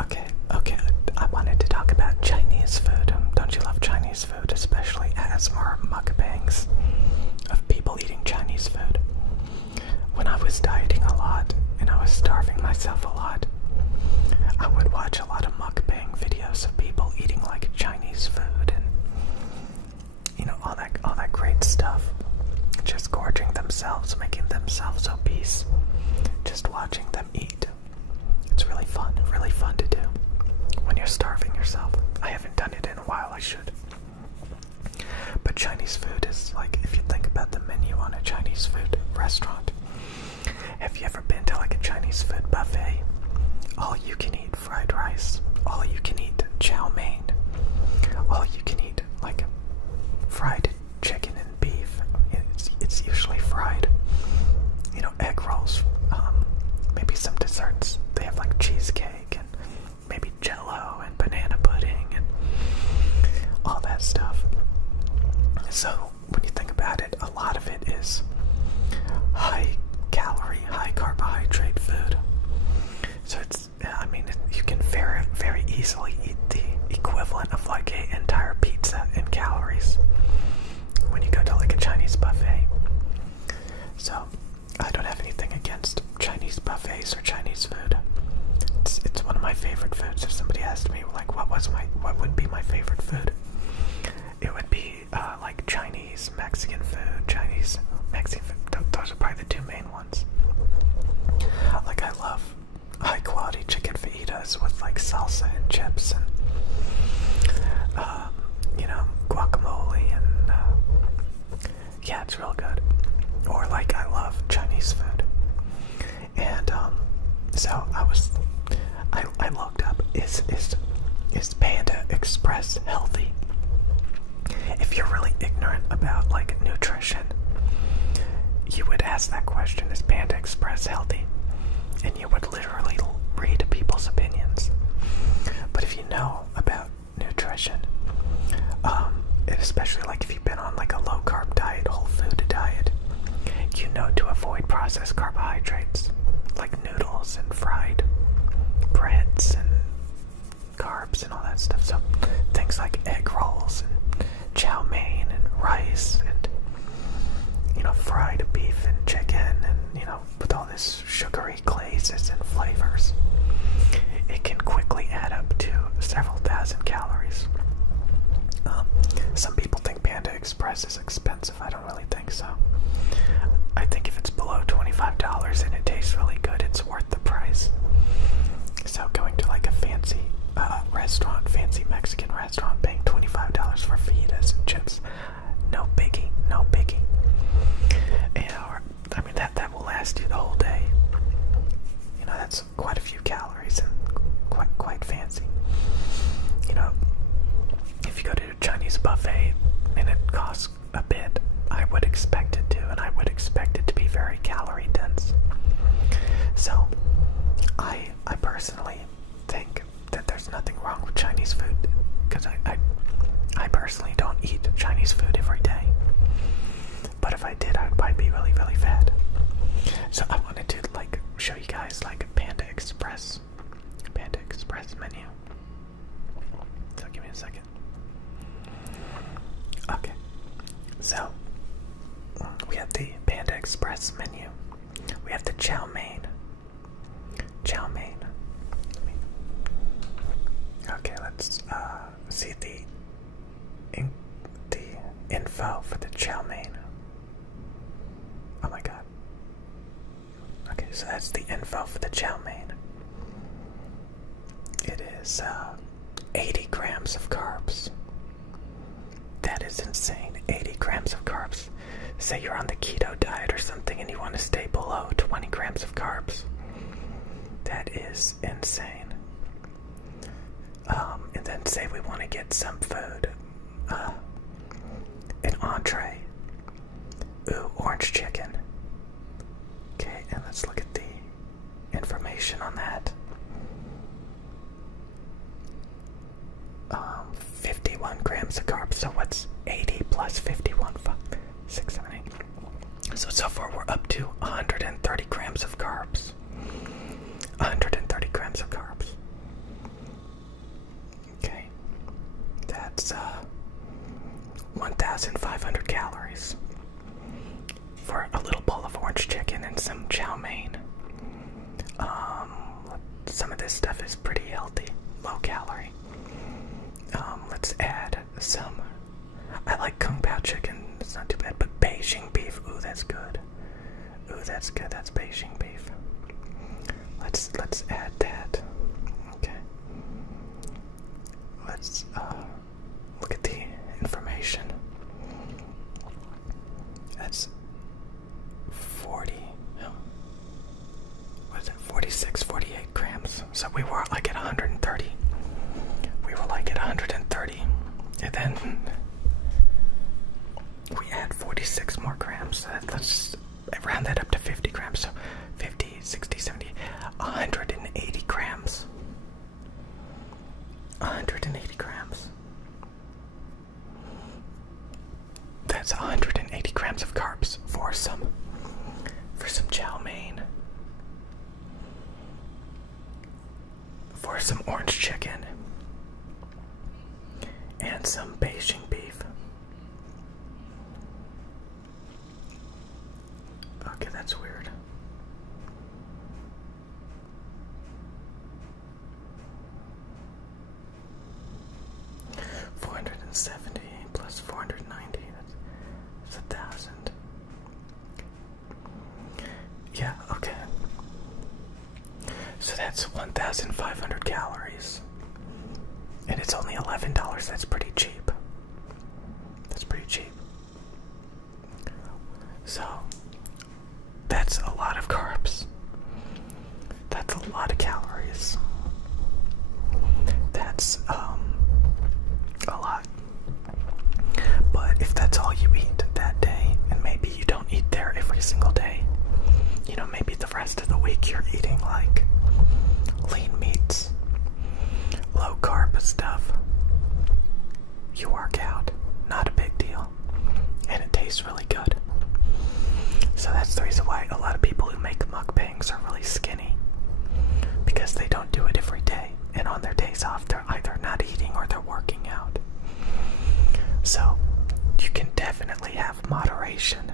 Okay, okay. I wanted to talk about Chinese food. Don't you love Chinese food, especially ASMR mukbangs of people eating Chinese food? When I was dieting a lot and I was starving myself a lot, I would watch a lot of mukbang videos of people eating like Chinese food and all that great stuff. Just gorging themselves, making themselves obese. Just watching them eat. It's really fun to do when you're starving yourself. I haven't done it in a while, I should. But Chinese food is like, if you think about the menu on a Chinese food restaurant, have you ever been to like a Chinese food buffet? All you can eat fried rice, all you can eat chow mein, all you can eat like fried chicken and beef. It's usually fried. Egg rolls, maybe some desserts. They have like cheesecake and maybe jello and banana pudding and all that stuff. So when you think about it, a lot of it is high calorie, high carbohydrate food. So you can very easily eat the equivalent of like an entire pizza in calories when you go to like a Chinese buffet. So I don't have anything against Chinese buffets or Chinese food. It's one of my favorite foods. If somebody asked me like what would be my favorite food, it would be like Chinese, Mexican food, Chinese, Mexican food. Those are probably the two main ones. Like I love high quality chicken fajitas with like salsa and chips and guacamole and yeah, it's real good. Or like I love Chinese food. And so I looked up, is Panda Express healthy? If you're really ignorant about like nutrition, you would ask that question, is Panda Express healthy? And you would literally read people's opinions. But if you know about nutrition, and especially like if you've been on like a low carb diet, whole food diet, you know to avoid processed carbohydrates like noodles and fried breads and carbs and all that stuff. So things like egg rolls and chow mein and rice and fried beef and chicken and with all this sugary glazes and flavors, it can quickly add up to several thousand calories. Some people think Panda Express is expensive. I don't really think so. I think if it's below $25 and it tastes really good, it's worth the price. So going to like a fancy restaurant, fancy Mexican restaurant, paying $25 for fajitas and chips, no biggie, no biggie. That will last you the whole day. That's quite a few calories and quite fancy. If you go to a Chinese buffet and it costs a bit, I would expect it to, and I would expect it to be very calorie dense. So I personally think that there's nothing wrong with Chinese food, because I personally don't eat Chinese food every day. But if I did, I would probably be really, really fat. So I wanted to like show you guys like a Panda Express menu. So give me a second. Okay. So we have the Panda Express menu. We have the chow mein. Chow mein. Okay, let's see the info for the chow mein. Oh my god. Okay, so that's the info for the chow mein. It is 80 grams of carbs. That is insane. 80 grams of carbs. Say you're on the keto diet or something and you want to stay below 20 grams of carbs. That is insane. And then say we want to get some food. An entree. Ooh, orange chicken. Okay, and let's look at the information on that. 51 grams of carbs. So what's 80 plus 51? 5, 6, 7, 8. So far we're up to 130 grams of carbs. 130 grams of carbs. this stuff is pretty healthy, low calorie. Let's add some. I like Kung Pao chicken. It's not too bad, but Beijing beef. Ooh, that's good. Ooh, that's good. That's Beijing beef. Let's add that. Okay. Let's look at the information. That's 40. What is it? 46, 48 grams. So we were like at 130. We were like at 130, and then we add 46 more grams. Let's round that up to 50 grams. So 50, 60, 70, 180 grams. 180 grams. That's 180 grams of carbs for some chow mein, for some orange chicken, and some Beijing beef. Okay, that's weird. $470 plus 490. That's 1,000. Yeah. Okay. So that's 1,500 calories. And it's only $11. That's pretty cheap. That's pretty cheap. So, that's a lot of carbs. That's a lot of calories. That's, a lot. But if that's all you eat that day, and maybe you don't eat there every single day, you know, maybe the rest of the week you're eating like lean meats, low carb stuff. You work out, not a big deal, and it tastes really good. So that's the reason why a lot of people who make mukbangs are really skinny, because they don't do it every day, and on their days off they're either not eating or they're working out. So you can definitely have moderation